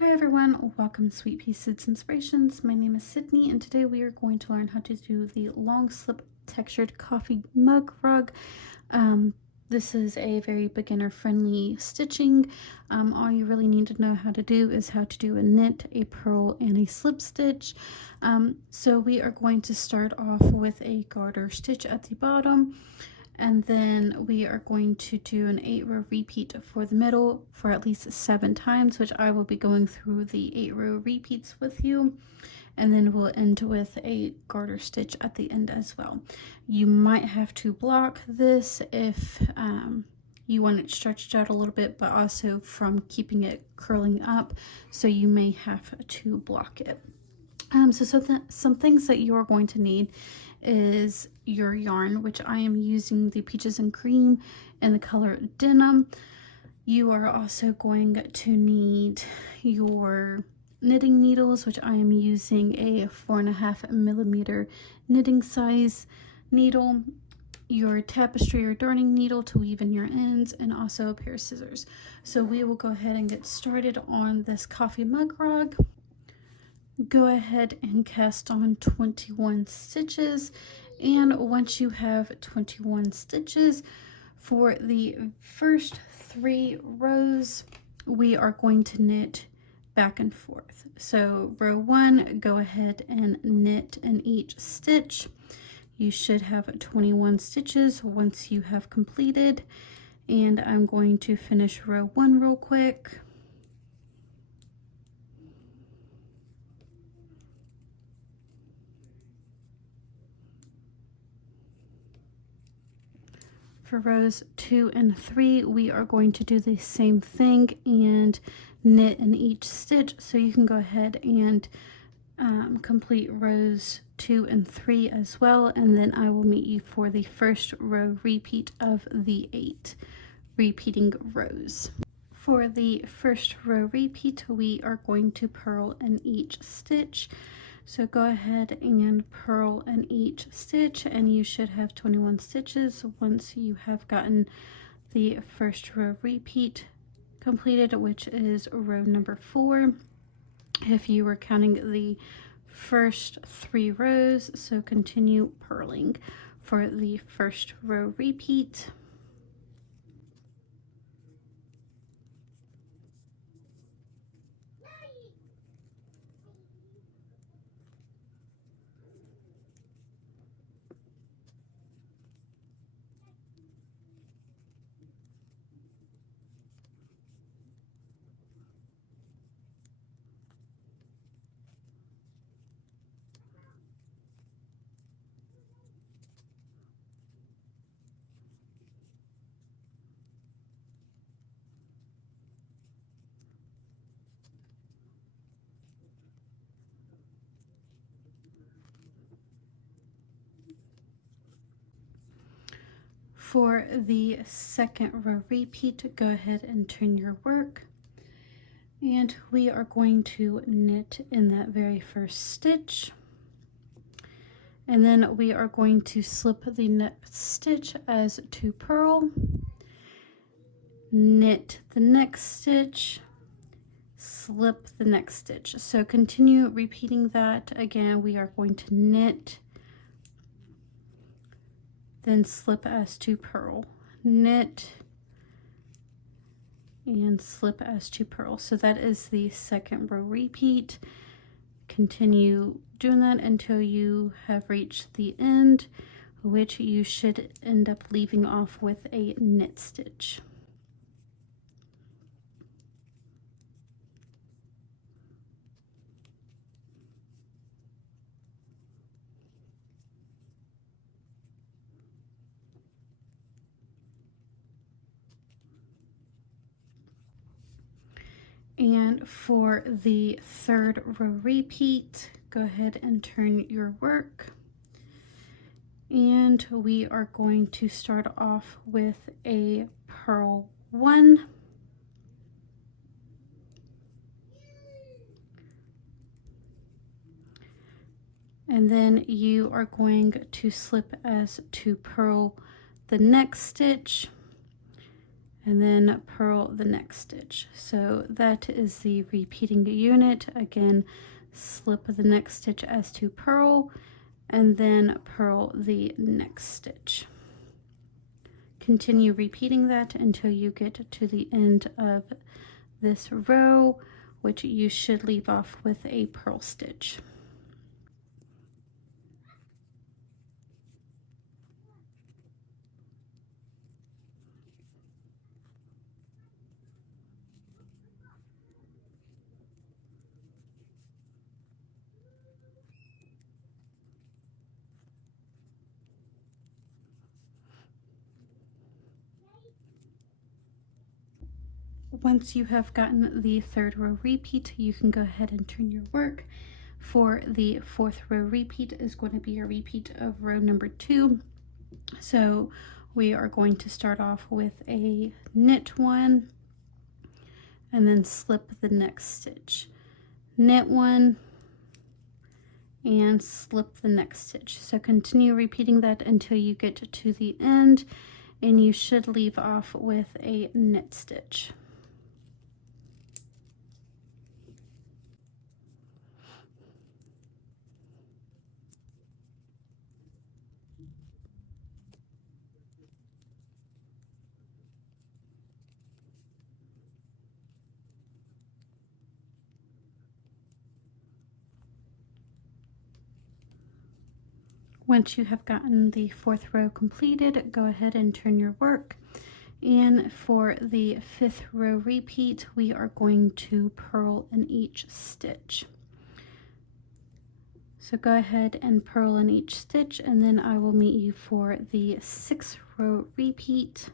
Hi everyone, welcome to Sweet Pea Seeds Inspirations. My name is Sydney and today we are going to learn how to do the long slip textured coffee mug rug. This is a very beginner friendly stitching. All you really need to know how to do is how to do a knit, a purl, and a slip stitch. So we are going to start off with a garter stitch at the bottom. And then we are going to do an 8-row repeat for the middle for at least 7 times, which I will be going through the 8-row repeats with you. And then we'll end with a garter stitch at the end as well. You might have to block this if you want it stretched out a little bit, but also from keeping it curling up, so you may have to block it. Some things that you are going to need is your yarn, which I am using the Peaches and Cream in the color Denim. You are also going to need your knitting needles, which I am using a 4.5mm knitting size needle, your tapestry or darning needle to weave in your ends, and also a pair of scissors. So we will go ahead and get started on this coffee mug rug. Go ahead and cast on 21 stitches, and once you have 21 stitches, for the first 3 rows we are going to knit back and forth. So row 1, go ahead and knit in each stitch. You should have 21 stitches once you have completed, and I'm going to finish row 1 real quick. For rows 2 and 3, we are going to do the same thing and knit in each stitch. So you can go ahead and complete rows 2 and 3 as well, and then I will meet you for the first row repeat of the 8 repeating rows. For the first row repeat, we are going to purl in each stitch. So go ahead and purl in each stitch, and you should have 21 stitches once you have gotten the first row repeat completed, which is row number 4 if you were counting the first 3 rows. So continue purling for the first row repeat. For the second row repeat, go ahead and turn your work, and we are going to knit in that very first stitch, and then we are going to slip the next stitch as to purl, knit the next stitch, slip the next stitch. So continue repeating that. Again, we are going to knit, then slip as to purl, knit, and slip as to purl. So that is the second row repeat. Continue doing that until you have reached the end, which you should end up leaving off with a knit stitch. And for the third row repeat, go ahead and turn your work. And we are going to start off with a purl 1. And then you are going to slip as to purl the next stitch, and then purl the next stitch. So that is the repeating unit. Again, slip the next stitch as to purl, and then purl the next stitch. Continue repeating that until you get to the end of this row, which you should leave off with a purl stitch. Once you have gotten the third row repeat, you can go ahead and turn your work. For the fourth row repeat is going to be a repeat of row number 2. So we are going to start off with a knit one and then slip the next stitch. Knit one and slip the next stitch. So continue repeating that until you get to the end, and you should leave off with a knit stitch. Once you have gotten the fourth row completed, go ahead and turn your work. And for the fifth row repeat, we are going to purl in each stitch. So go ahead and purl in each stitch, and then I will meet you for the sixth row repeat.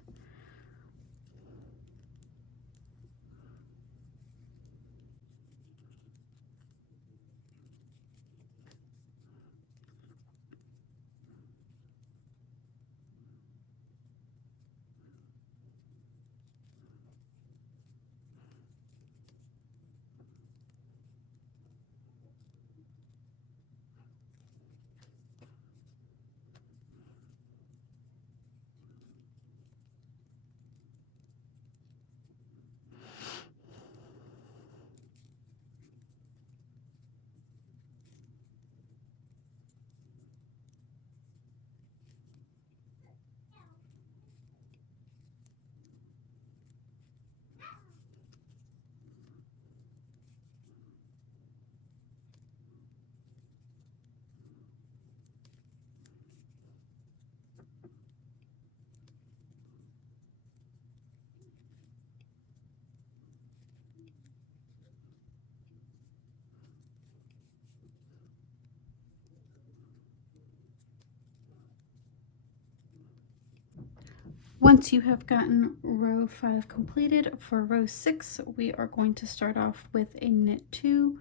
Once you have gotten row 5 completed, for row 6, we are going to start off with a knit 2.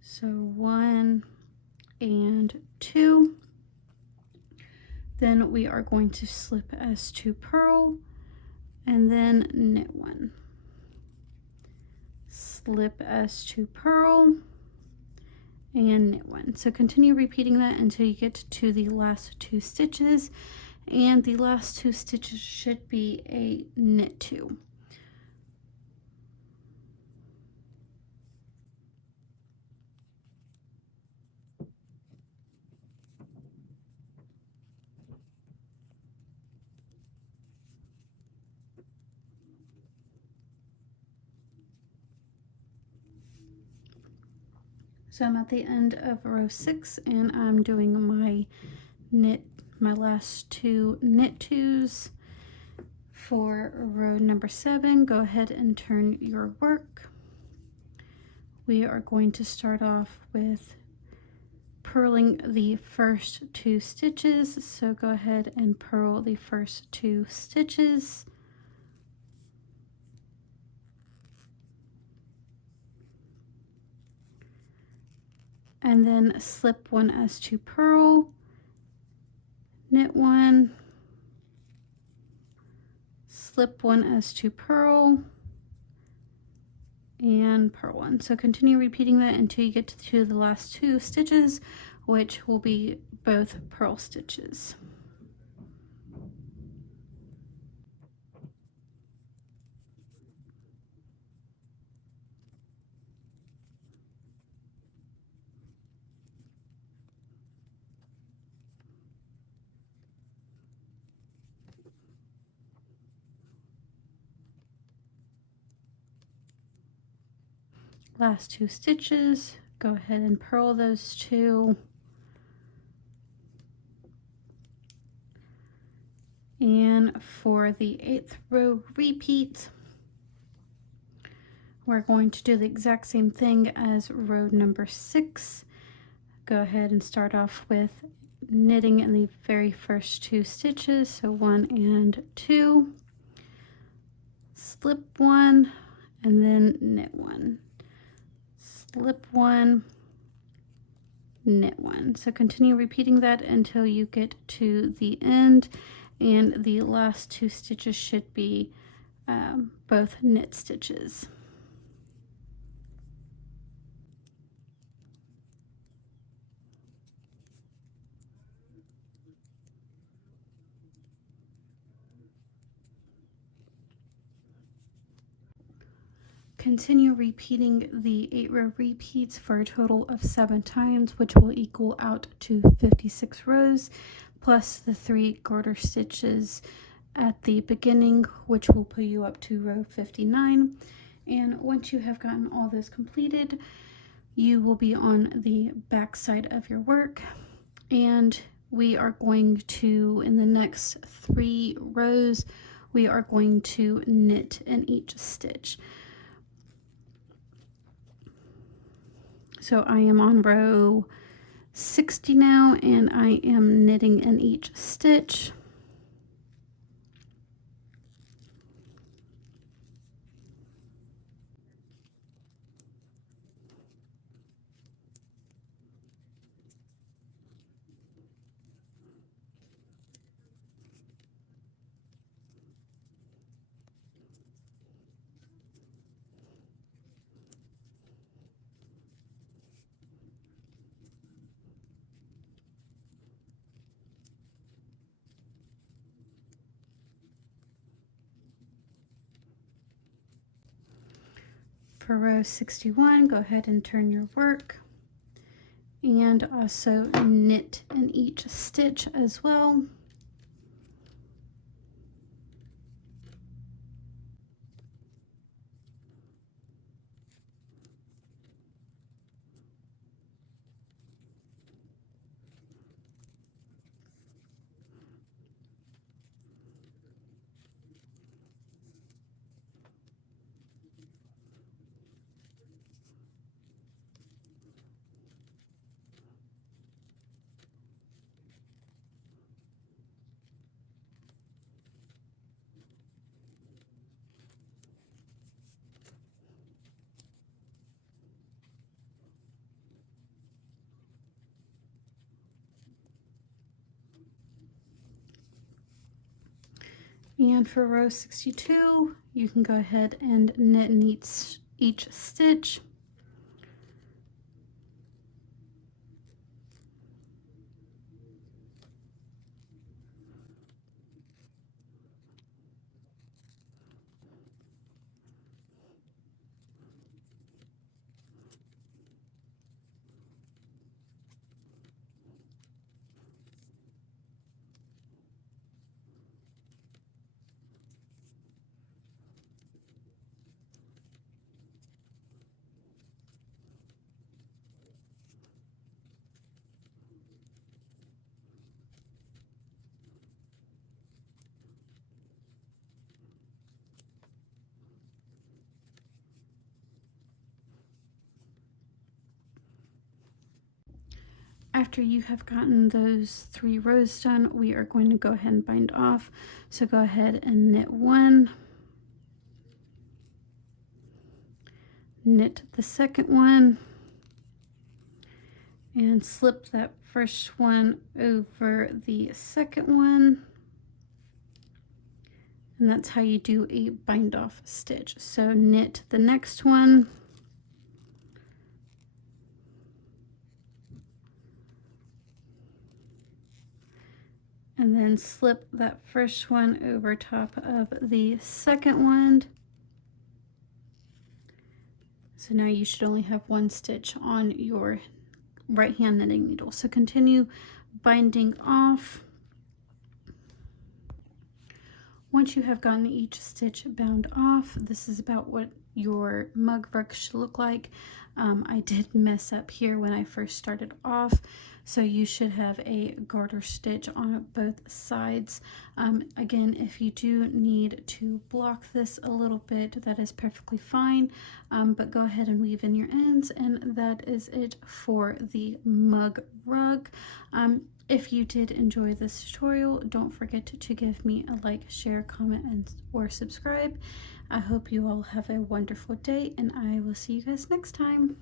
So 1 and 2. Then we are going to slip as to purl, and then knit 1. Slip as to purl, and knit 1. So continue repeating that until you get to the last 2 stitches. And the last 2 stitches should be a knit 2. So I'm at the end of row 6, and I'm doing my last 2 knit 2s. For row number 7, go ahead and turn your work. We are going to start off with purling the first 2 stitches. So go ahead and purl the first 2 stitches. And then slip 1 as to purl, knit 1, slip 1 as to purl, and purl 1. So continue repeating that until you get to the last 2 stitches, which will be both purl stitches. last 2 stitches, go ahead and purl those 2. And for the 8th row repeat, we're going to do the exact same thing as row number 6. Go ahead and start off with knitting in the very first 2 stitches, so 1 and 2, slip 1, and then knit 1, slip 1, knit 1. So continue repeating that until you get to the end, and the last 2 stitches should be both knit stitches. Continue repeating the 8 row repeats for a total of 7 times, which will equal out to 56 rows, plus the 3 garter stitches at the beginning, which will put you up to row 59. And once you have gotten all those completed, you will be on the back side of your work, and we are going to, in the next 3 rows, we are going to knit in each stitch. So I am on row 60 now, and I am knitting in each stitch. For row 61, go ahead and turn your work and also knit in each stitch as well. And for row 62, you can go ahead and knit in each stitch. After you have gotten those 3 rows done, we are going to go ahead and bind off. So go ahead and knit 1, knit the second one, and slip that first one over the second one. And that's how you do a bind off stitch. So knit the next one, and then slip that first one over top of the second one. So now you should only have 1 stitch on your right hand knitting needle. So continue binding off. Once you have gotten each stitch bound off, this is about what your mug rug should look like. I did mess up here when I first started off, so you should have a garter stitch on both sides. Again, if you do need to block this a little bit, that is perfectly fine, but go ahead and weave in your ends, and that is it for the mug rug. If you did enjoy this tutorial, don't forget to give me a like, share, comment, and or subscribe. I hope you all have a wonderful day, and I will see you guys next time.